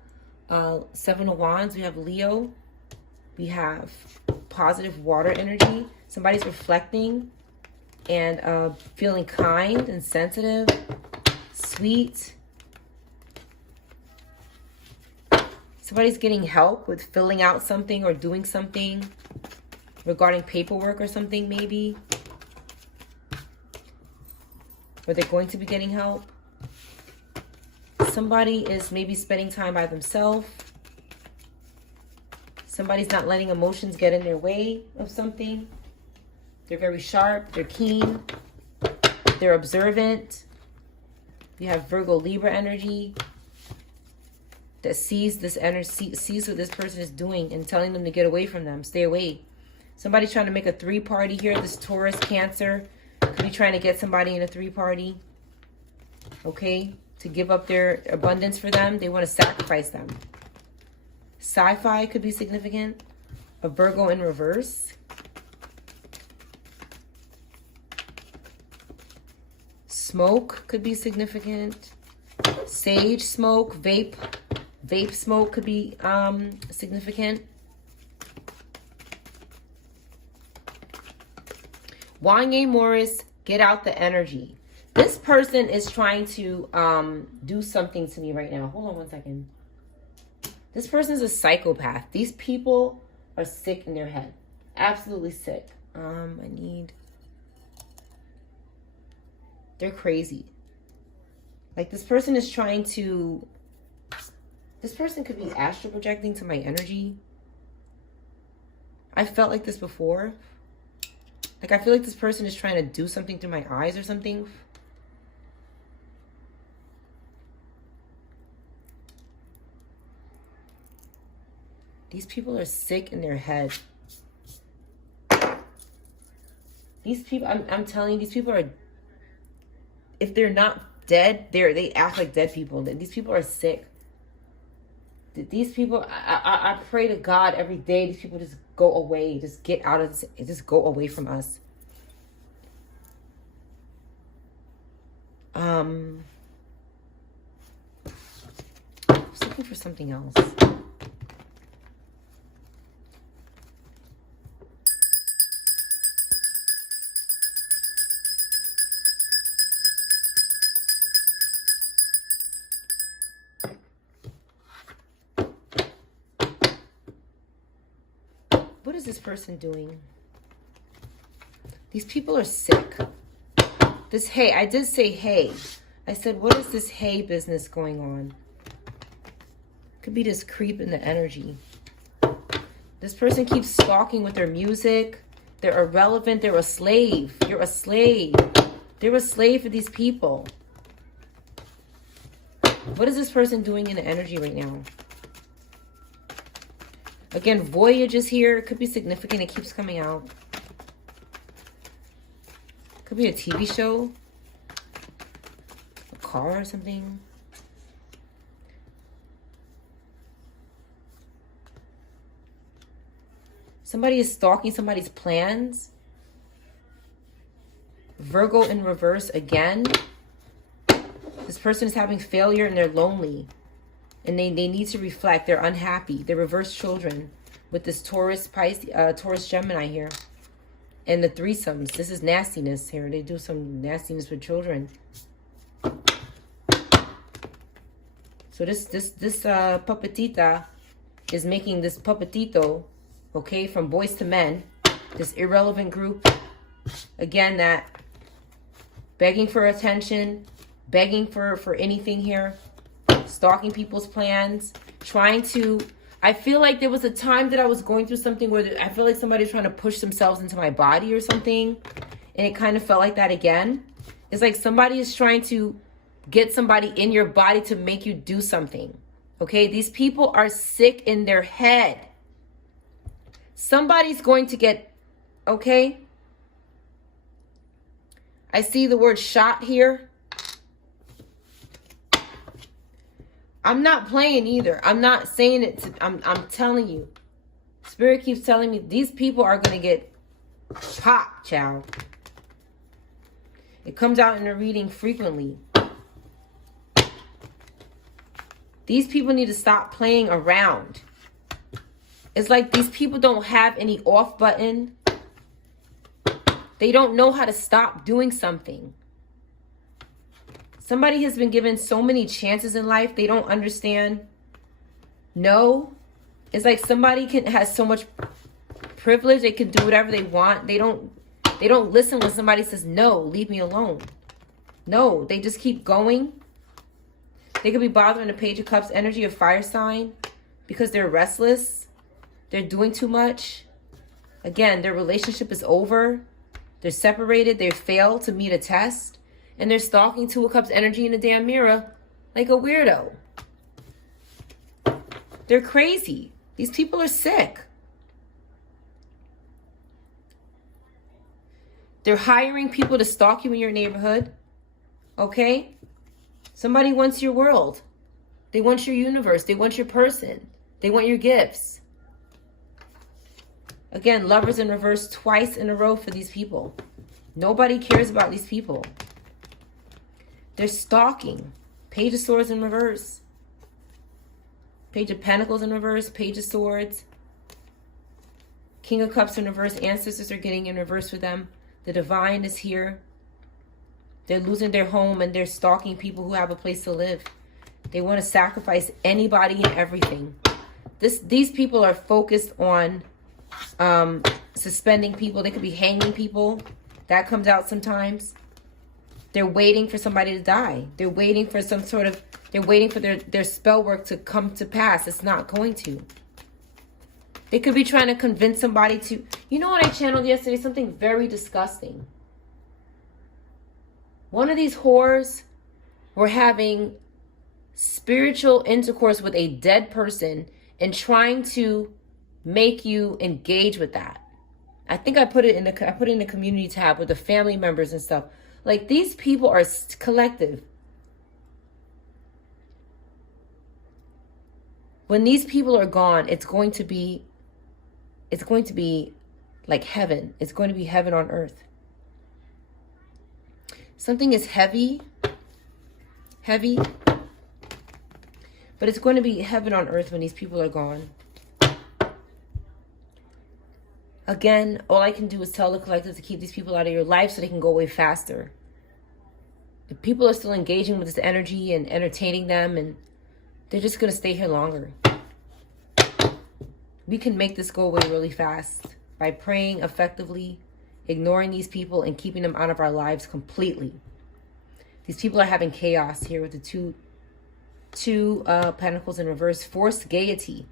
Seven of Wands. We have Leo. We have positive water energy. Somebody's reflecting and feeling kind and sensitive, sweet. Somebody's getting help with filling out something or doing something regarding paperwork or something maybe. Or they're going to be getting help. Somebody is maybe spending time by themselves. Somebody's not letting emotions get in their way of something. They're very sharp. They're keen. They're observant. You have Virgo Libra energy that sees this energy, sees what this person is doing and telling them to get away from them. Stay away. Somebody's trying to make a 3-party here. This Taurus, Cancer could be trying to get somebody in a 3-party. Okay? To give up their abundance for them. They want to sacrifice them. Sci-fi could be significant. A Virgo in reverse. Smoke could be significant. Sage smoke, vape smoke could be significant. Wanye Morris, get out the energy. This person is trying to do something to me right now. Hold on one second. This person is a psychopath. These people are sick in their head. Absolutely sick. They're crazy. Like, this person is trying to... This person could be astral projecting to my energy. I felt like this before. Like, I feel like this person is trying to do something through my eyes or something. These people are sick in their head. These people, I'm telling you, these people are... If they're not dead, they act like dead people. These people are sick. These people, I pray to God every day, these people just go away. Just get out of this. Just go away from us. I was looking for something else. What is this person doing? These people are sick. This hay, I did say hay. I said, what is this hay business going on? Could be this creep in the energy. This person keeps stalking with their music. They're irrelevant. They're a slave. You're a slave. They're a slave for these people. What is this person doing in the energy right now? Again, Voyage is here. It could be significant. It keeps coming out. Could be a TV show. A car or something. Somebody is stalking somebody's plans. Virgo in reverse again. This person is having failure and they're lonely. And they need to reflect. They're unhappy. They're reverse children with this Taurus, Taurus Gemini here. And the threesomes. This is nastiness here. They do some nastiness with children. So this puppetita is making this puppetito, okay, from Boys to Men. This irrelevant group. Again, that begging for attention, begging for anything here. Stalking people's plans, trying to... I feel like there was a time that I was going through something where I feel like somebody's trying to push themselves into my body or something. And it kind of felt like that again. It's like somebody is trying to get somebody in your body to make you do something. Okay? These people are sick in their head. Somebody's going to get... Okay? I see the word shot here. I'm not playing either. I'm not saying it. I'm telling you. Spirit keeps telling me these people are going to get popped, child. It comes out in the reading frequently. These people need to stop playing around. It's like these people don't have any off button. They don't know how to stop doing something. Somebody has been given so many chances in life, they don't understand. No. It's like somebody has so much privilege, they can do whatever they want. They don't listen when somebody says, no, leave me alone. No, they just keep going. They could be bothering the Page of Cups energy of fire sign because they're restless. They're doing too much. Again, their relationship is over. They're separated. They failed to meet a test. And they're stalking Two of Cups energy in the damn mirror like a weirdo. They're crazy. These people are sick. They're hiring people to stalk you in your neighborhood. Okay? Somebody wants your world. They want your universe. They want your person. They want your gifts. Again, Lovers in reverse twice in a row for these people. Nobody cares about these people. They're stalking. Page of Swords in reverse. Page of Pentacles in reverse. Page of Swords. King of Cups in reverse. Ancestors are getting in reverse for them. The Divine is here. They're losing their home and they're stalking people who have a place to live. They want to sacrifice anybody and everything. These people are focused on suspending people. They could be hanging people. That comes out sometimes. They're waiting for somebody to die. They're waiting for they're waiting for their spell work to come to pass. It's not going to. They could be trying to convince somebody to... You know what I channeled yesterday? Something very disgusting. One of these whores were having spiritual intercourse with a dead person and trying to make you engage with that. I think I put it in the community tab with the family members and stuff. Like, these people are collective. When these people are gone, it's going to be like heaven. It's going to be heaven on earth. Something is heavy, but it's going to be heaven on earth when these people are gone. Again, all I can do is tell the collective to keep these people out of your life so they can go away faster. If people are still engaging with this energy and entertaining them, and they're just going to stay here longer. We can make this go away really fast by praying effectively, ignoring these people, and keeping them out of our lives completely. These people are having chaos here with the two Pentacles in reverse. Forced gaiety.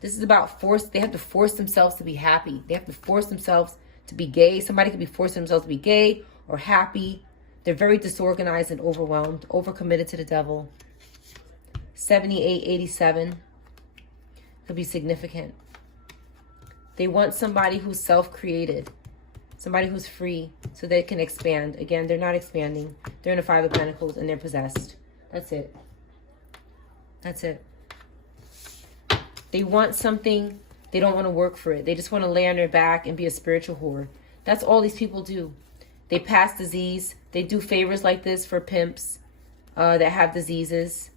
This is about force. They have to force themselves to be happy. They have to force themselves to be gay. Somebody could be forcing themselves to be gay or happy. They're very disorganized and overwhelmed, overcommitted to the devil. 7887 could be significant. They want somebody who's self-created, somebody who's free, so they can expand. Again, they're not expanding. They're in the Five of Pentacles and they're possessed. That's it. That's it. They want something. They don't want to work for it. They just want to lay on their back and be a spiritual whore. That's all these people do. They pass disease. They do favors like this for pimps that have diseases.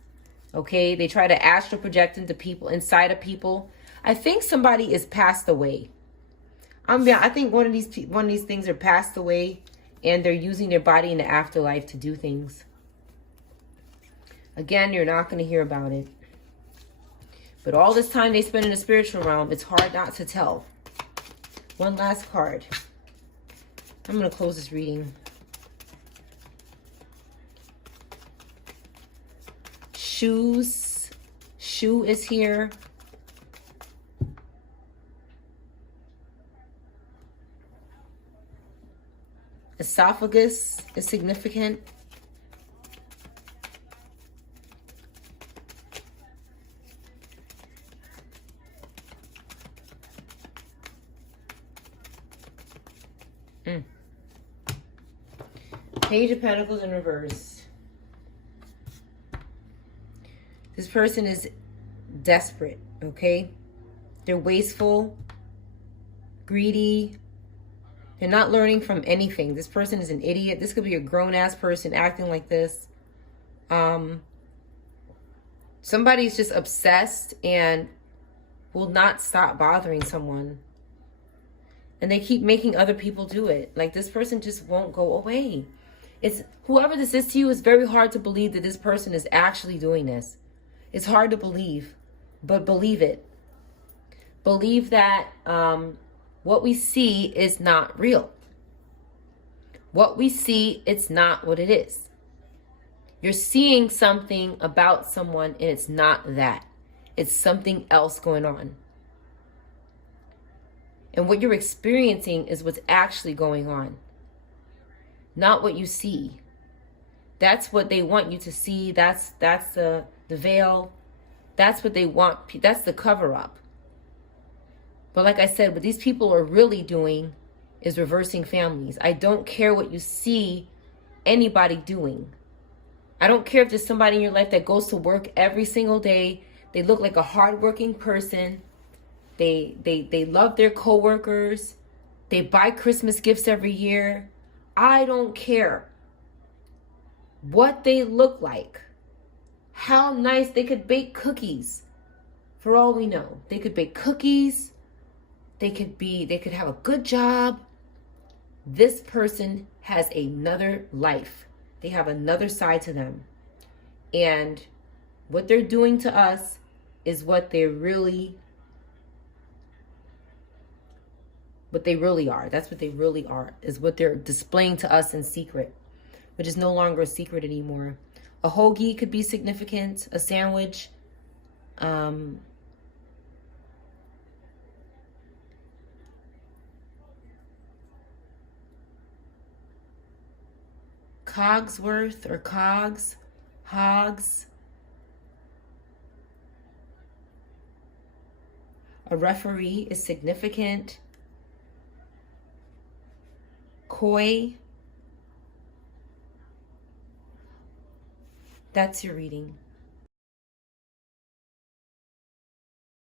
Okay? They try to astral project into people, inside of people. I think somebody is passed away. I think one of these things are passed away, and they're using their body in the afterlife to do things. Again, you're not going to hear about it. But all this time they spend in the spiritual realm, it's hard not to tell. One last card. I'm going to close this reading. Shoes. Shoe is here. Esophagus is significant. Page of Pentacles in reverse. This person is desperate, okay? They're wasteful, greedy. They're not learning from anything. This person is an idiot. This could be a grown-ass person acting like this. Somebody's just obsessed and will not stop bothering someone. And they keep making other people do it. Like, this person just won't go away. It's whoever this is to you, it's very hard to believe that this person is actually doing this. It's hard to believe, but believe it. Believe that what we see is not real. What we see, it's not what it is. You're seeing something about someone and it's not that. It's something else going on. And what you're experiencing is what's actually going on, not what you see. That's what they want you to see. That's the veil. That's what they want. That's the cover up. But like I said, what these people are really doing is reversing families. I don't care what you see anybody doing. I don't care if there's somebody in your life that goes to work every single day. They look like a hardworking person. They love their coworkers. They buy Christmas gifts every year. I don't care what they look like. How nice they could bake cookies. For all we know, they could bake cookies. They could have a good job. This person has another life. They have another side to them. And what they're doing to us is what they really are. That's what they really are, is what they're displaying to us in secret, which is no longer a secret anymore. A hoagie could be significant, a sandwich. Cogsworth or Cogs, Hogs. A referee is significant. Koi. That's your reading.